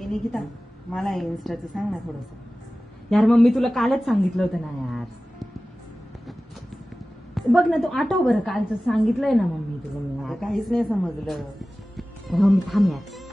हे निकिता मला इन्स्टाचं सांग ना थोडस. यार मम्मी तुला कालच सांगितलं होतं ना यार. बघ ना तू आठव बरं कालचं सांगितलंय ना मम्मी तुला मी. काहीच नाही समजलं. मम्मी थांब यार.